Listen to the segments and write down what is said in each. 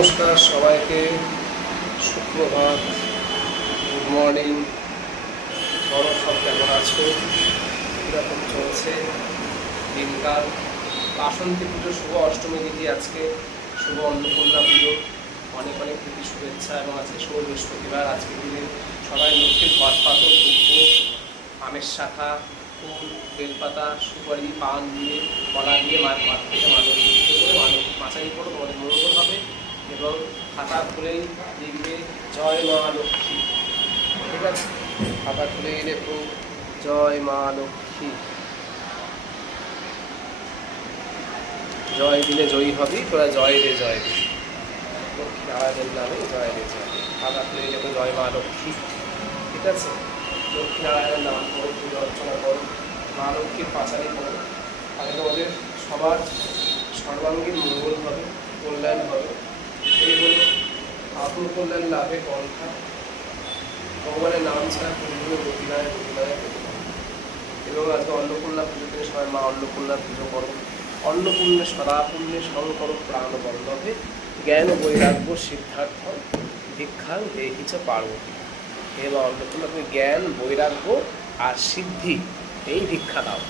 নমস্কার সবাইকে, সুপ্রভাত, গুড মর্নিং। বড় সব কেমন আছো? কীরকম চলছে দিনকাল? বাসন্তী পুজো, শুভ অষ্টমী তিথি, আজকে শুভ অন্নপূর্ণা পুজো। অনেক অনেক প্রীতি শুভেচ্ছা। এবং আজকে শুভ বৃহস্পতিবার। আজকের দিনে সবাই লক্ষ্মীর ঘট পাথর, দুব্ব, আমের শাখা, ফুল, বেলপাতা, সুপারি, পান দিয়ে, কলা দিয়ে মায়ের ঘর থেকে মানব পুজো করে মাচারি করো, তোমাদের মঙ্গল হবে। এবং খাতা খুলেই লিখবে জয় মা লক্ষ্মী। ঠিক আছে, খাতা খুলেই লেখো জয় মা লক্ষ্মী। জয় দিলে জয়ী হবি, তোরা জয় রে জয় রে, লক্ষ্মী নারায়ণের নামে জয় রে জয়। খাতা খুলেই লেখো জয় মা লক্ষ্মী। ঠিক আছে, লক্ষ্মী নারায়ণের নাম করো, পুজো অর্চনা করো, মা লক্ষ্মীর পাঁচালি করো। তাহলে তোমাদের সবার সর্বাঙ্গীন মঙ্গল হবে, কল্যাণ হবে। এই হলো আতুর কল্যাণ লাভে পন্থা। ভগবানের নাম ছাড়া পুজো গতি নয়, গতি নয়। এবং আজকে অন্নপূর্ণা পুজোতে সবাই মা অন্নপূর্ণার পুজো করো। অন্নপূর্ণে সদা পুণ্যে শঙ্কর প্রাণ বল্লভে জ্ঞান বৈরাগ্য সিদ্ধার্থ ভিক্ষাং দেহি চ পার্বতী। হে মা অন্নপূর্ণা, তুমি জ্ঞান, বৈরাগ্য আর সিদ্ধি এই ভিক্ষা দাও।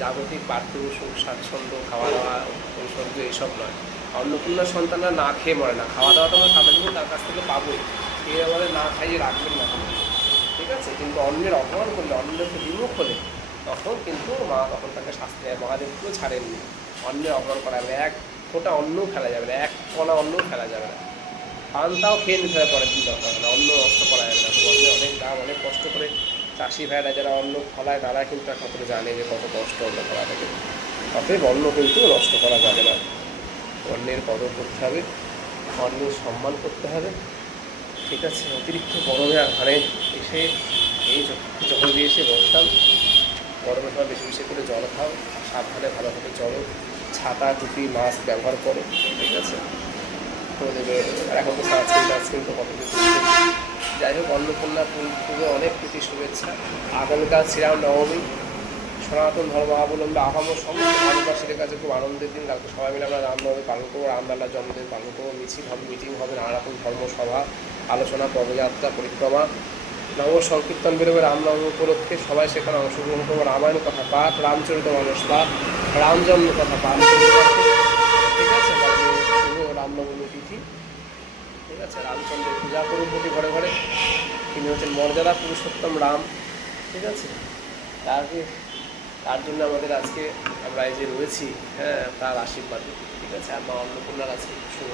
জাগতিক পার্থিব সুখ স্বাচ্ছন্দ্য, খাওয়া দাওয়া, ঐশ্বর্য এইসব নয়। অন্নপূর্ণার সন্তানরা না খেয়ে মরে না, খাওয়া দাওয়াটা আমরা সারা জীবন তার কাছ থেকে পাবোই। কে আমাদের না খাইয়ে রাখবেন না। ঠিক আছে, কিন্তু অন্যের অপমান করলে, অন্যকে বিমুখ হলে তখন কিন্তু মা তখন তাকে শাস্তি দেয়। মহাদেবকেও ছাড়েননি। অন্যের অপমান করা যাবে, এক ফোঁটা অন্নও ফেলা যাবে না, এক কণা অন্নও ফেলা যাবে না। পানটাও খেয়ে নিতে হবে পরের দিন, দরকার না, অন্ন নষ্ট করা যাবে না। তো অন্যের অনেক দাম, অনেক কষ্ট করে চাষি ভাইরা যারা অন্ন ফলায় তারা কিন্তু একমাত্র জানে যে কত কষ্ট অন্ন ফলা থাকে। অতএব অন্ন কিন্তু নষ্ট করা যাবে না। অন্যের কদর করতে হবে, অন্যের সম্মান করতে হবে। ঠিক আছে, অতিরিক্ত গরমে আর ঘরে এসে এই জল দিয়ে এসে বসতাম। গরমের সময় বেশি বেশি করে জল খাও, সাবধানে ভালোভাবে চলো, ছাতা, টুপি, মাস্ক ব্যবহার করো। ঠিক আছে, তো দেবে। আর এখন তো সানস্ক্রিন তো কত কিছু। যাই হোক, অন্নপূর্ণা পুজো অনেক প্রীতি শুভেচ্ছা। আগামীকাল শ্রীরাম নবমী। সনাতন ধর্মাবলম্বী আহামর সমস্ত ভারতবাসীদের কাছে খুব আনন্দের দিন। কালকে সবাই মিলে আমরা রামনবমী পালন করবো, রামলাল্লার জন্মদিন পালন করবো। মিছিল হবে, মিটিং হবে, নানা রকম ধর্মসভা, আলোচনা, পদযাত্রা, পরিক্রমা, নব সংকীর্তন বেরোবে। রামনবমী উপলক্ষে সবাই সেখানে অংশগ্রহণ করবো। রামায়ণ কথা পাঠ, রামচরিত মানস পাঠ, রামজন্ম কথা পাঠ। ঠিক আছে, শুভ রামনবমী তিথি। ঠিক আছে, রামচন্দ্রের পূজা করুন প্রতি ঘরে ঘরে। তিনি হচ্ছেন মর্যাদা পুরুষোত্তম রাম। ঠিক আছে, তার জন্য আমাদের আজকে আমরা এই যে রয়েছি, হ্যাঁ, তার আশীর্বাদে। ঠিক আছে, আর মা অন্নপূর্ণার আছে শুভ